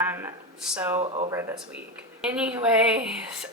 I'm so over this week. Anyways,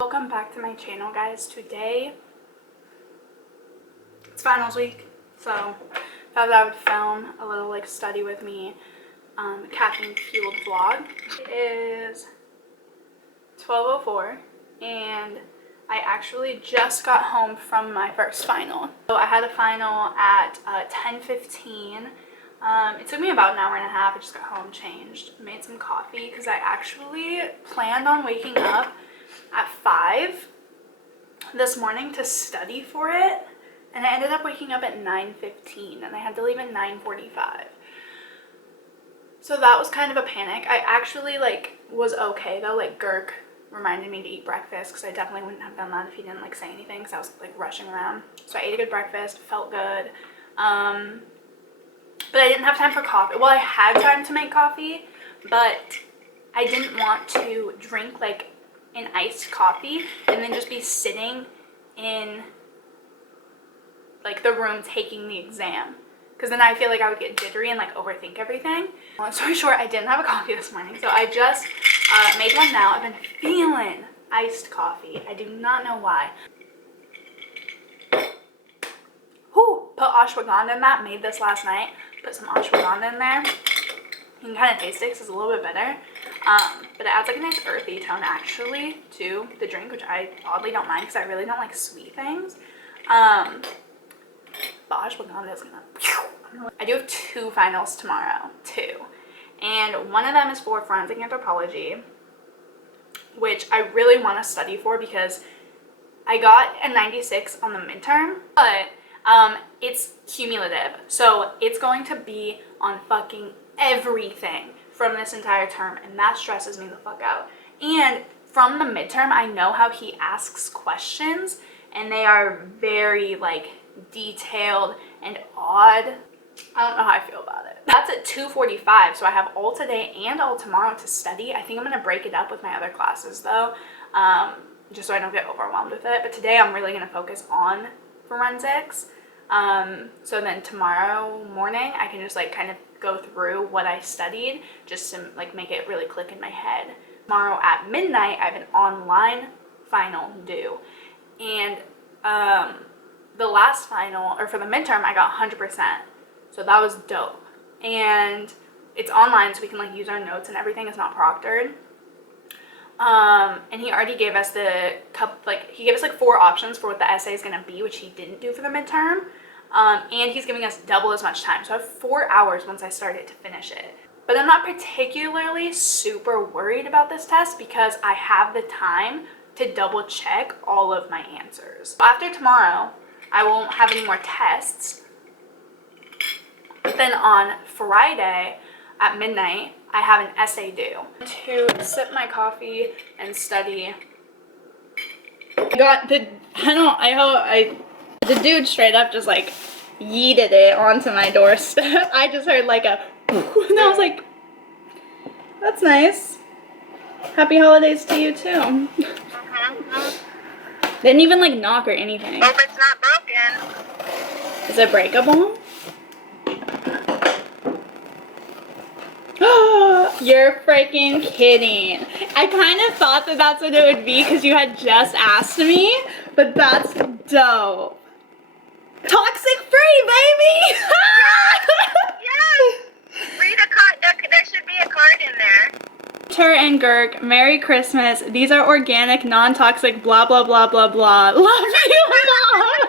welcome back to my channel, guys. Today it's finals week, so thought I would film a little like study with me caffeine fueled vlog. It is 12:04 and I actually just got home from my first final. So I had a final at 10:15. It took me about an hour and a half. I just got home, changed, made some coffee because I actually planned on waking up at 5 this morning to study for it, and I ended up waking up at 9:15 and I had to leave at 9:45. So that was kind of a panic. I actually was okay though. Girk reminded me to eat breakfast because I definitely wouldn't have done that if he didn't say anything because I was rushing around. So I ate a good breakfast, felt good. But I didn't have time for coffee. Well, I had time to make coffee, but I didn't want to drink an iced coffee and then just be sitting in the room taking the exam, because then I feel like I would get jittery and overthink everything. Long story short, I didn't have a coffee this morning, so I just made one now. I've been feeling iced coffee. I do not know why. Whew, put ashwagandha in that. Made this last night. Put some ashwagandha in there. You can kind of taste it because it's a little bit bitter. But it adds a nice earthy tone actually to the drink, which I oddly don't mind because I really don't like sweet things. But ashwagandha is gonna... I do have 2 finals tomorrow, 2. And one of them is for forensic anthropology, which I really want to study for because I got a 96 on the midterm, but it's cumulative. So it's going to be on fucking everything from this entire term, and that stresses me the fuck out. And from the midterm, I know how he asks questions, and they are very detailed and odd. I don't know how I feel about it. That's at 2:45, so I have all today and all tomorrow to study. I think I'm gonna break it up with my other classes though, just so I don't get overwhelmed with it. But today I'm really gonna focus on forensics. So then tomorrow morning I can just kind of go through what I studied just to make it really click in my head. Tomorrow at midnight I have an online final due, and the last final, or for the midterm, I got 100%, so that was dope. And it's online, so we can use our notes and everything. It's not proctored. And he already gave us he gave us 4 options for what the essay is going to be, which he didn't do for the midterm. And he's giving us double as much time, so I have 4 hours once I start it to finish it. But I'm not particularly super worried about this test because I have the time to double check all of my answers. After tomorrow, I won't have any more tests. But then on Friday at midnight, I have an essay due. To sip my coffee and study. The dude straight up just yeeted it onto my doorstep. I just heard a and I was like, that's nice. Happy holidays to you too. Didn't even knock or anything. Hope it's not broken. Is it breakable? You're freaking kidding. I kind of thought that that's what it would be because you had just asked me, but that's dope. Toxic free, baby! Yes! Read a card. There should be a card in there. Tur and Gurk, Merry Christmas. These are organic, non-toxic, blah, blah, blah, blah, blah. Love you, Mom!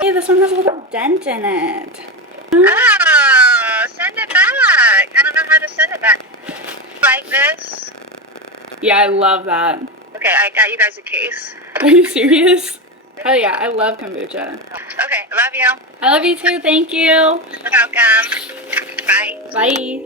Hey, this one has a little dent in it. Oh, send it back. I don't know how to send it back. Like this? Yeah, I love that. Okay, I got you guys a case. Are you serious? Oh yeah, I love kombucha. Okay, I love you. I love you too, thank you. You're welcome. Bye. Bye.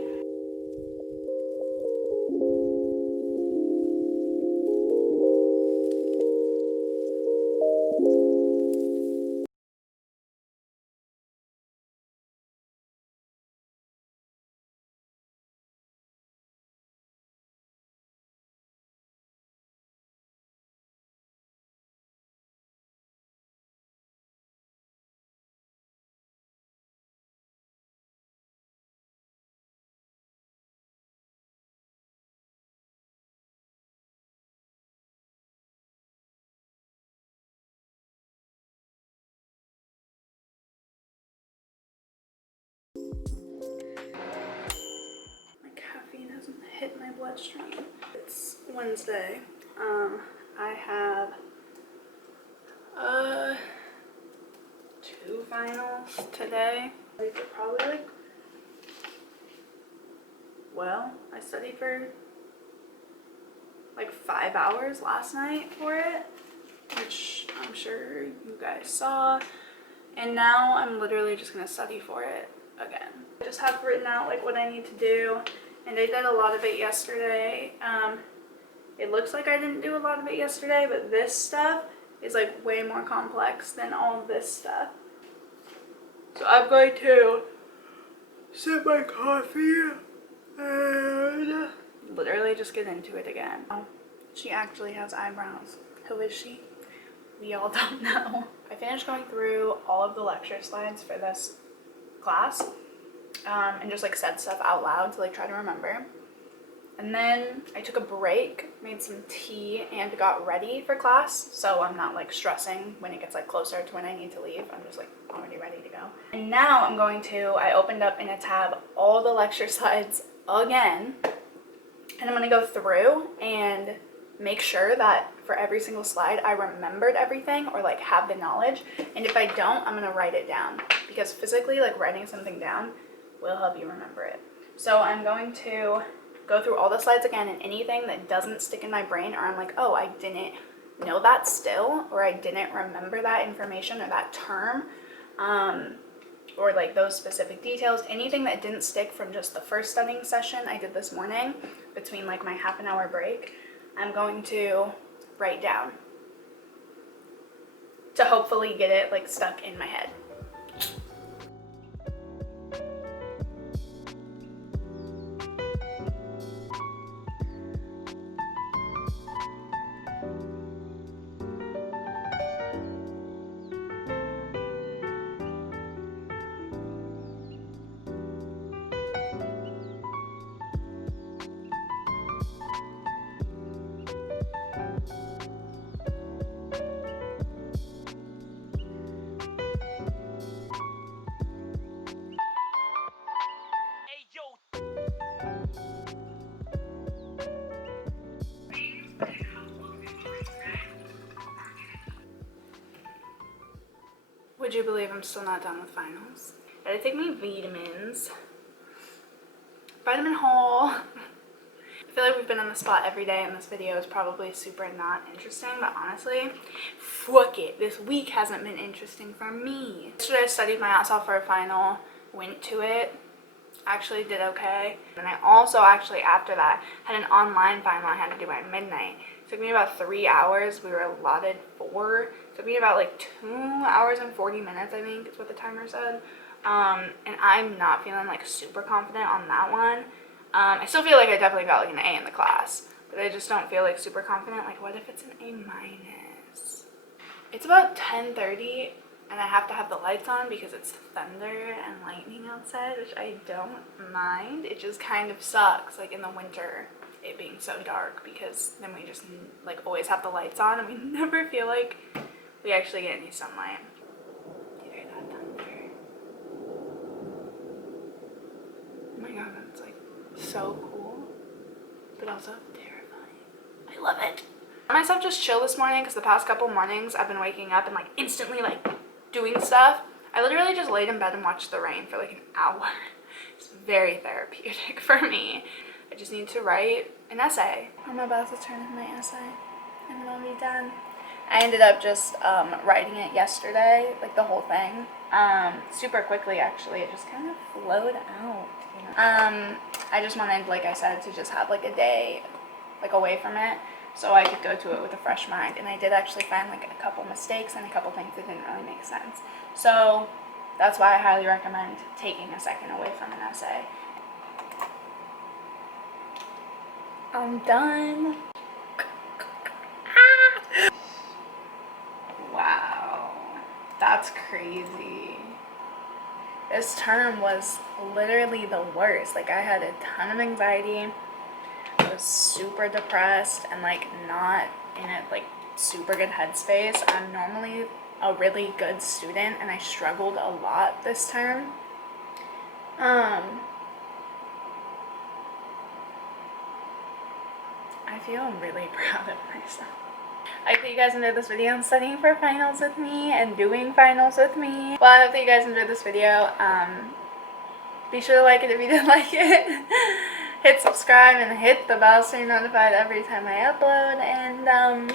hit my bloodstream. It's Wednesday. I have 2 finals today. These are probably like, well, I studied for like 5 hours last night for it, which I'm sure you guys saw. And now I'm literally just gonna study for it again. I just have written out like what I need to do, and I did a lot of it yesterday. It looks like I didn't do a lot of it yesterday, but this stuff is like way more complex than all of this stuff. So I'm going to sip my coffee and literally just get into it again. She actually has eyebrows. Who is she? We all don't know. I finished going through all of the lecture slides for this class and just like said stuff out loud to like try to remember. And then I took a break, made some tea, and got ready for class, so I'm not like stressing when it gets like closer to when I need to leave. I'm just like already ready to go. And now I opened up in a tab all the lecture slides again, and I'm gonna go through and make sure that for every single slide I remembered everything or like have the knowledge. And if I don't, I'm gonna write it down, because physically like writing something down will help you remember it. So I'm going to go through all the slides again, and anything that doesn't stick in my brain, or I'm like, oh, I didn't know that still, or I didn't remember that information or that term, or like those specific details, anything that didn't stick from just the first studying session I did this morning between like my half-an-hour break, I'm going to write down to hopefully get it like stuck in my head. Would you believe I'm still not done with finals? Gotta take my vitamins. Vitamin haul. I feel like we've been on the spot every day, and this video is probably super not interesting, but honestly, fuck it. This week hasn't been interesting for me. Yesterday I studied my ass off for a final, went to it, actually did okay. And I also actually, after that, had an online final I had to do by midnight. It took me about 3 hours. We were allotted 4. It took me about like 2 hours and 40 minutes, I think is what the timer said. And I'm not feeling like super confident on that one. I still feel like I definitely got like an A in the class, but I just don't feel like super confident. Like, what if it's an A-? It's about 10:30, and I have to have the lights on because it's thunder and lightning outside, which I don't mind. It just kind of sucks, like in the winter, it being so dark, because then we just like always have the lights on and we never feel like we actually get any sunlight. You hear that thunder? Oh my god, that's like so cool, but also terrifying. I love it. I let myself just chill this morning because the past couple mornings I've been waking up and like instantly like doing stuff. I literally just laid in bed and watched the rain for like an hour. It's very therapeutic for me. I just need to write an essay. I'm about to turn in my essay and then I'll be done. I ended up just writing it yesterday, like the whole thing, super quickly actually. It just kind of flowed out, you know? I just wanted, like I said, to just have like a day like away from it so I could go to it with a fresh mind. And I did actually find like a couple mistakes and a couple things that didn't really make sense. So that's why I highly recommend taking a second away from an essay. I'm done. Wow, that's crazy. This term was literally the worst. Like, I had a ton of anxiety. I was super depressed and like not in a like super good headspace. I'm normally a really good student and I struggled a lot this term. I feel really proud of myself. I hope that you guys enjoyed this video and studying for finals with me and doing finals with me. Well, I hope that you guys enjoyed this video. Be sure to like it if you didn't like it. Hit subscribe and hit the bell so you're notified every time I upload. And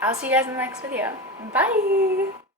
I'll see you guys in the next video. Bye!